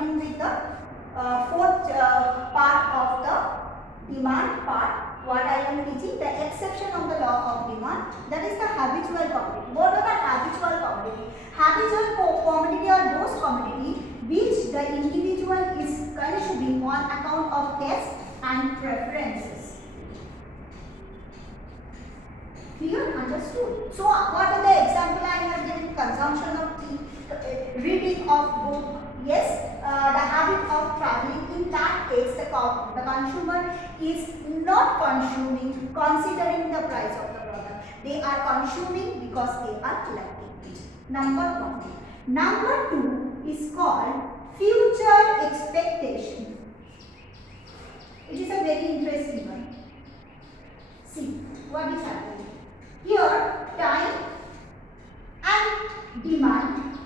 begin with the fourth part of the demand part. What I am teaching, the exception of the law of demand, that is the habitual commodity. What are the habitual commodity? Habitual commodity are those commodity which the individual is consuming on account of taste and preferences. Clear? Understood? So what are the example I have given? Consumption of tea, reading of book. Yes, the habit of traveling. In that case, the consumer is not consuming considering the price of the product. They are consuming because they are collecting it. Number one. Number two is called future expectation. It is a very interesting one. See what is happening. Here, time and demand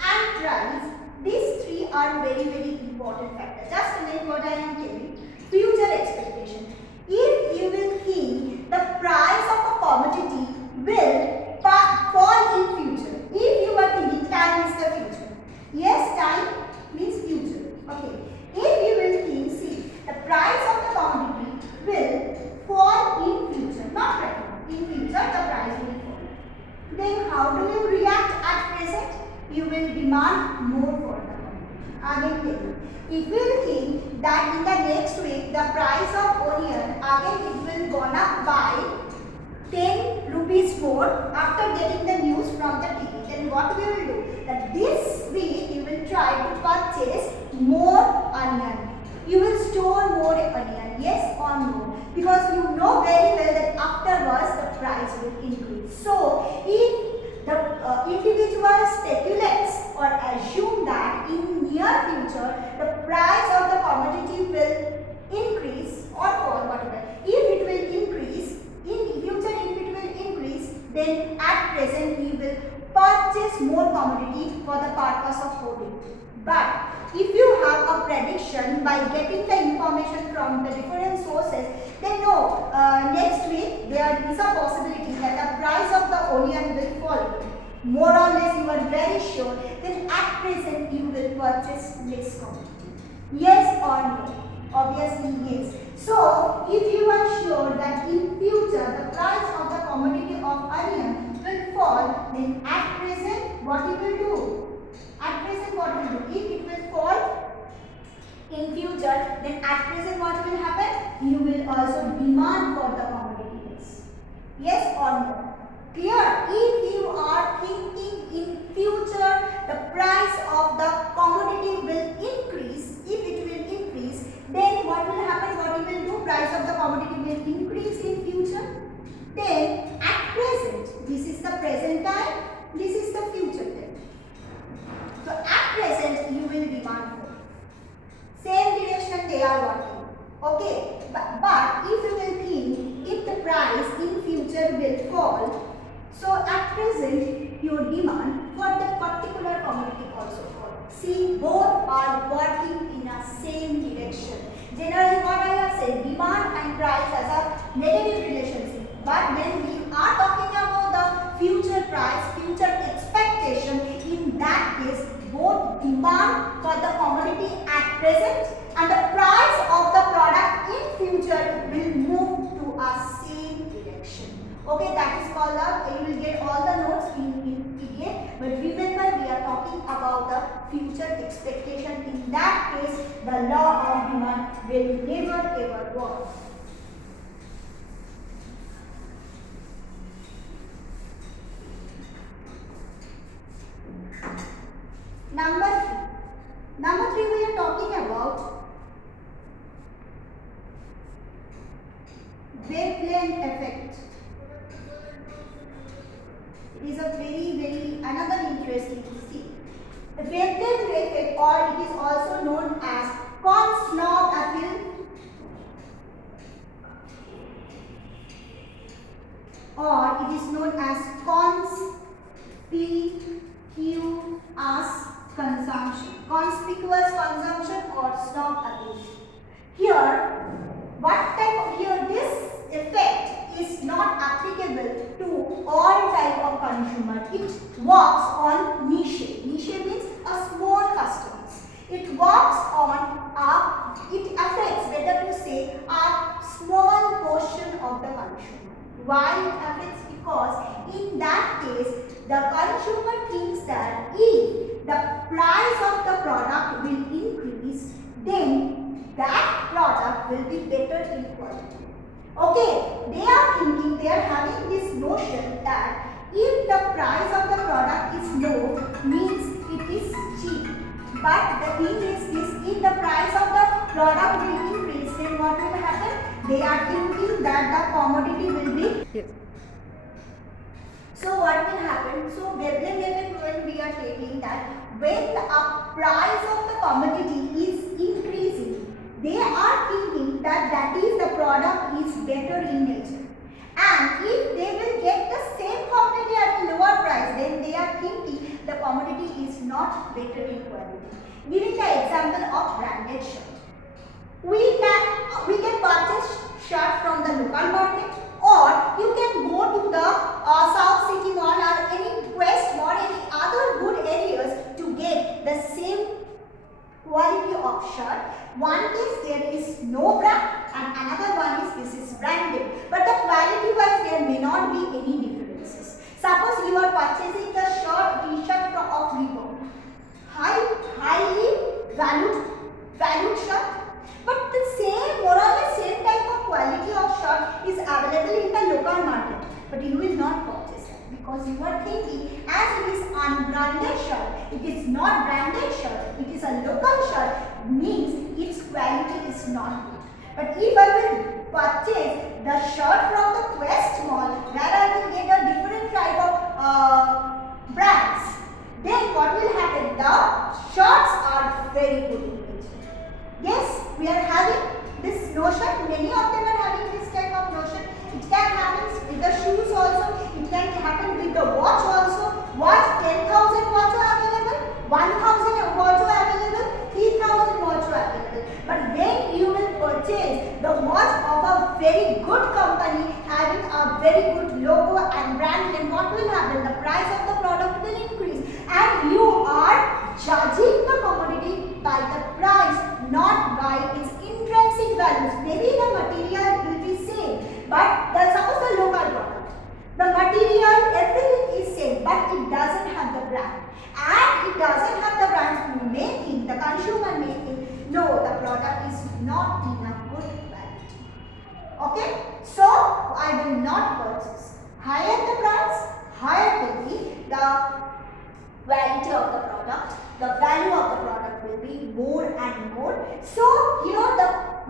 and price, these three are very, very important factors. Just a minute, what I am telling. Future expectation. If you will think the price of a commodity will fall in future. If you are thinking time is the future. Yes, time means future. Okay. If you will think, see, the price of the commodity will fall in future, not right now. In future, the price will fall. Then how do you react at present? You will demand more for the commodity. Again tell you. If you will think that in the next week the price of onion again it will gone up by 10 rupees more after getting the news from the TV, then what we will do? That this week you will try to purchase more onion. You will store more onion, yes or no? Because you know very well that afterwards the price will increase. So, if the individual speculates or assume that in near future the price of the commodity will increase or fall, whatever. If it will increase, in future if it will increase, then at present we will purchase more commodity for the purpose of holding. But if you have a prediction by getting the information from the different sources, then no, next week there is a possibility that the price of the onion will fall. More or less you are very sure, then at present you will purchase less commodity. Yes or no? Obviously yes. So if you are sure that in future the price of the commodity of onion will fall, then at present what you will do? At present what will do? If it will fall in future, then at present what will happen? You will also demand for the commodity less. Yes or no? Clear? If you are thinking in future the price of the commodity will increase, if it will increase, then what will happen? What you will do? Price of the commodity will increase in future. Then at present, this is the present time, this is the future time. So at present you will demand for. Same direction they are working. Okay. But if you will think if the price in future will fall, so at present your demand for that particular commodity also fall. See, both are working in a same direction. Generally what I have said, demand and price has a negative relationship. But when we are talking about the future price, future expectation, in that case both demand for the commodity at present and the price of the product in future will move to a same direction. Okay, that is called you will get all the notes in PDF, but remember we are talking about the future expectation. In that case the law of demand will never ever work. Number three we are talking about Veblen effect. It is a very another interesting thing. The Veblen effect, or it is also known as Kohn-Shenock effect, or it is known as conspicuous consumption or Shenock effect. Here, this effect is not applicable to all type of consumer. It works on niche. Niche means a small customers. It works of the product will increase, then that product will be better in quality. Okay, they are thinking, they are having this notion that if the price of the product is low, means it is cheap. But the thing is this, if the price of the product will increase, then what will happen? They are thinking that the commodity will be. Yes. So what will happen? So Veblen effect, when we are taking that, when the price of the commodity is increasing, they are thinking that that is the product is better in nature. And if they will get the same commodity at a lower price, then they are thinking the commodity is not better in quality. Giving the example of branded shirt. We can purchase shirt from the local market, or you can go to the South City Mall or any West Mall, any other good areas to get the same quality of shirt. One case there is no brand and another one is this is branded, but the quality wise there may not be any differences. Suppose you are purchasing the shirt, t-shirt from of Reebok, highly valued shirt, but the same, more or less same type of quality of shirt is available in the local market, but you will not purchase it because you are thinking as it is unbranded shirt, it is not branded shirt, it is a local shirt, means its quality is not good. But if I will purchase the shirt from the Quest Mall, where I will get a different type of brands, then what will happen? The shirts are very good in nature. Yes, we are having this notion, many of them are having this type of notion. It can happen with the shoes also, it can happen with the watch also. Watch, 10,000 watch are available, 1,000 watch are available, 3,000 watch are available. But when you will purchase the watch of a very good company, having a very good logo and brand, then what will happen? The price of the product will increase, and you are judging the commodity by the price, not by its intrinsic values. Maybe the material will be same, but suppose the local product, the material, everything is same, but it doesn't have the brand. And it doesn't have the brand, you may think, the consumer may think, no, the product is not in a good quality. Okay, so I will not purchase. Higher the price, higher will be the quality of the product, the value of the product will be more and more. So here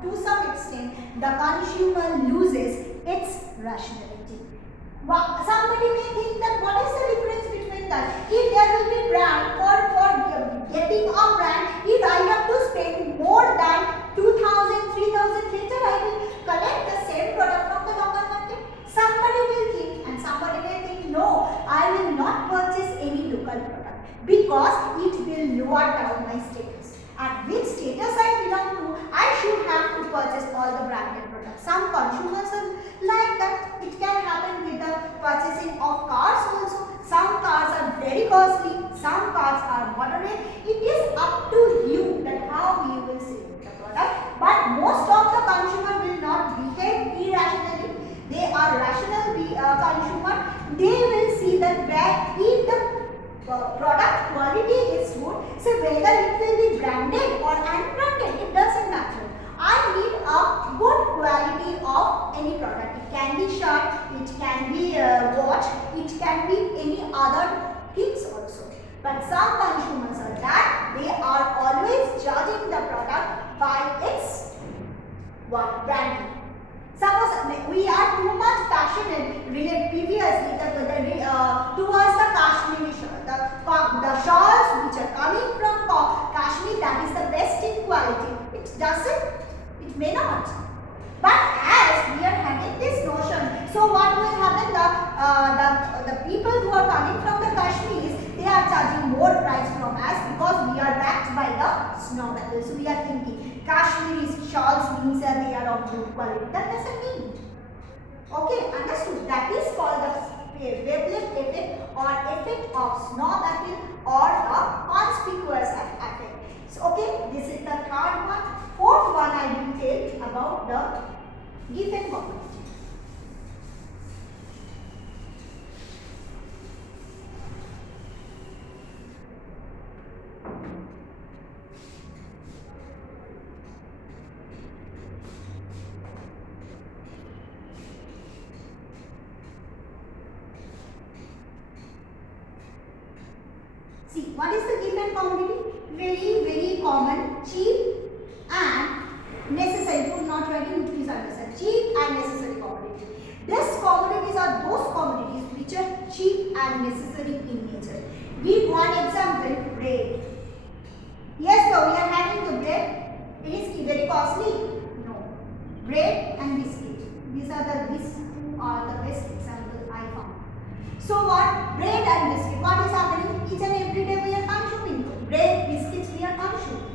to some extent the consumer loses its rationality. Somebody may think that what is the difference between that? If there will be brand, for getting a brand, if I have to spend more than 2,000, 3,000, later I will collect the same product from the local market. Somebody will think, and somebody may think, no, I will not purchase any local product because it will lower down my status. At which status I belong to, I should have to purchase all the branded products. Some consumers are like that. It can happen with the purchasing of cars also. Some cars are very costly, some cars are moderate. It is up to you that how you will select the product. But most of the consumer will not behave irrationally. They are rational consumer. They will see that where if the product quality is good, so whether it will be branded or unbranded, it doesn't matter. I need a good quality of any product. It can be shirt, it can be watch, it can be any other things also. But some consumers are that they are always judging the product by its branding. Suppose we are too much passionate previously towards the Kashmiri shawl, the shawls which are coming from Kashmir, that is the best in quality. It may not. But as we are having this notion, so what will happen? The people who are coming from the Kashmir, they are charging more price from us because we are backed by the snow battle. So we are thinking Kashmiri shawls means that they are of good quality. That doesn't mean. Okay, understood. That is called the Veblen effect or effect of snow battle or the conspicuous effect. So, okay, this is the third one. Fourth one I will tell about the Giffen commodity. See, what is the given commodity? Very common, cheap and necessary. Food not ready, please understand. Cheap and necessary commodity. These commodities are those commodities which are cheap and necessary in nature. Give one example, bread. Yes, so we are having the bread. It is very costly. No. Bread and biscuit. These are the best examples I found. So what? Bread and biscuit. What is happening? Each and every day we are consuming bread, biscuits we are consuming.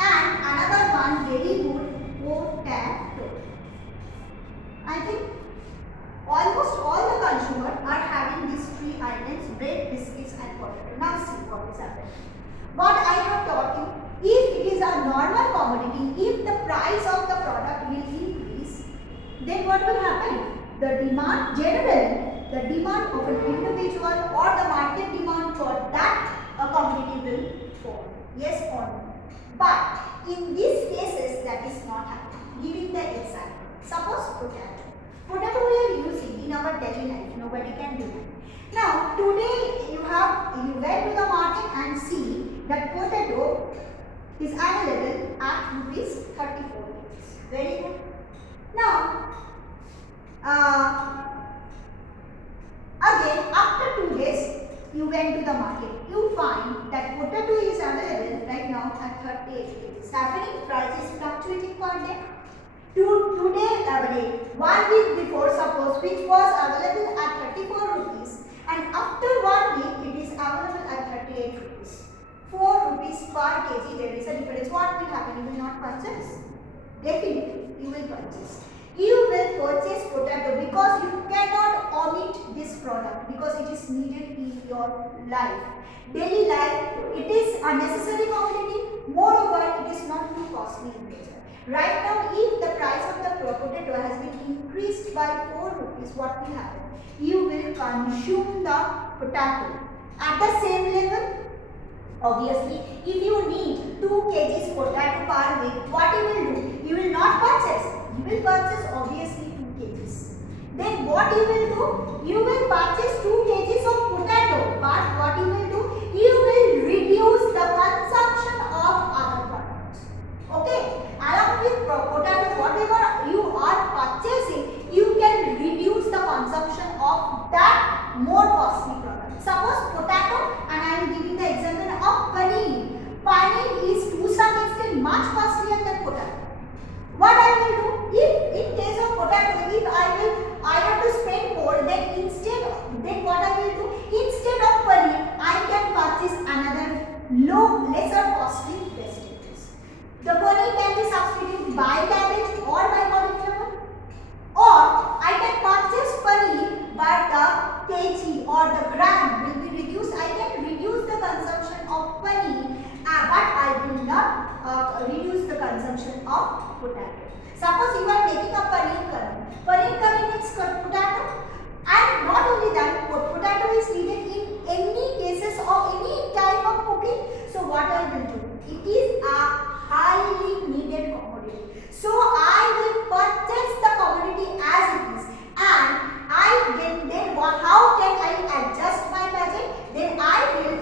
And another one very good, potato. I think almost all the consumers are having these three items: bread, biscuits and potato. Now see what is happening. What I have taught you, if it is a normal commodity, if the price of the product will increase, then what will happen? The demand, generally, the demand of an individual or the market demand for that commodity will fall. Yes or no? But in these cases, that is not happening. Giving the example. Suppose potato. Potato we are using in our daily life. Nobody can do that. Now, today you went to the market and see that potato is available at rupees 34 rupees. Very good. Now, again after 2 days you went to the market. You find that potato is available right now at 38 rupees. Happening, price is fluctuating per day. Today, 1 week before, suppose, which was available at 34 rupees, and after 1 week it is available at 38 rupees. 4 rupees per kg, there is a difference. What will happen? You will not purchase? Definitely, you will purchase. You will purchase potato because you cannot omit this product because it is needed in your life. Daily life, it is a necessary commodity. Moreover, it is not too costly in nature. Right now, if the price of the potato has been increased by 4 rupees, what will happen? You will consume the potato at the same level. Obviously, if you need 2 kgs potato per week, what you will do? You will not purchase. You will purchase obviously 2 kgs. Then what you will do? You will purchase 2 kgs of potato. But what you will do? You will reduce the consumption of other products. Okay? Along with potato, whatever you are purchasing, you can reduce the consumption of that more costly product. Suppose potato, and I am giving the example of paneer. Paneer is to some extent much costlier than potato. What I will do? If in case of potato, if I have to spend more, then what I will do? Instead of paneer, I can purchase another lesser costly vegetables. The paneer can be substituted by cabbage or by cauliflower, or I can purchase paneer but the kg or the gram will be reduced. I can reduce the consumption of paneer but I will not reduce the consumption of potato. Suppose you are making a paneer curry. Paneer curry needs potato, and not only that, potato is needed in any cases of any type of cooking. So what I will do? It is a highly needed commodity. So I will purchase the commodity as it is, and how can I adjust my budget? Then I will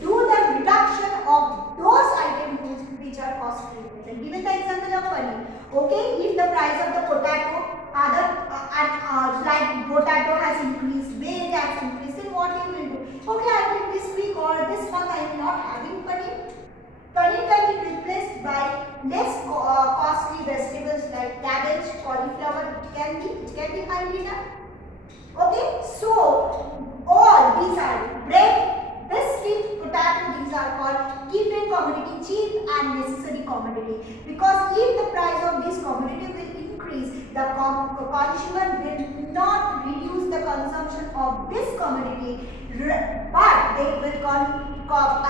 do the reduction of those items which are costly. Given the example of paneer, okay, if the price of the potato, like potato has increased, weight has increased, then what you will do? Okay, I will this week or this month I am not having paneer. Paneer can be replaced by less costly vegetables like cabbage, cauliflower. It can be highly done. Okay, so all these are bread, biscuit, potato. These are called given commodity, cheap and necessary commodity. Because if the price of this commodity will increase, the consumer will not reduce the consumption of this commodity, but they will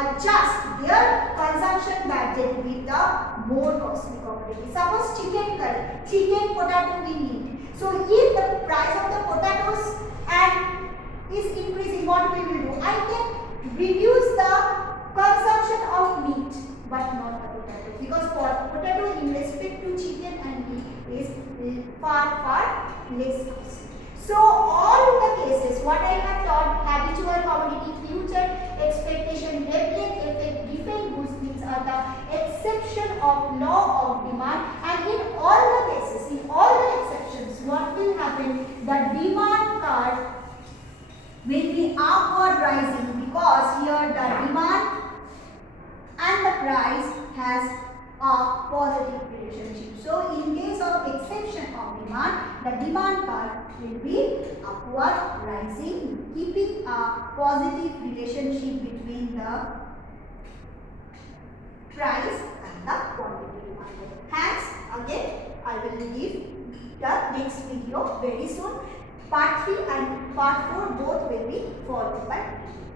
adjust their consumption budget with the more costly commodity. Suppose chicken curry, chicken, potato we need. So if the price of the potatoes is increasing, what we will do? I can reduce the consumption of meat, but not the potato, because potato in respect to chicken and meat is far less costly. So all the cases what I have taught: habitual commodity, future expectation, of law of demand, and in all the cases, in all the exceptions, what will happen? The demand curve will be upward rising, because here the demand and the price has a positive relationship. So in case of exception of demand, the demand curve will be upward rising, keeping a positive relationship between the price and the quantity demanded. Thanks. Again, I will give the next video very soon. Part 3 and part 4 both will be followed by video.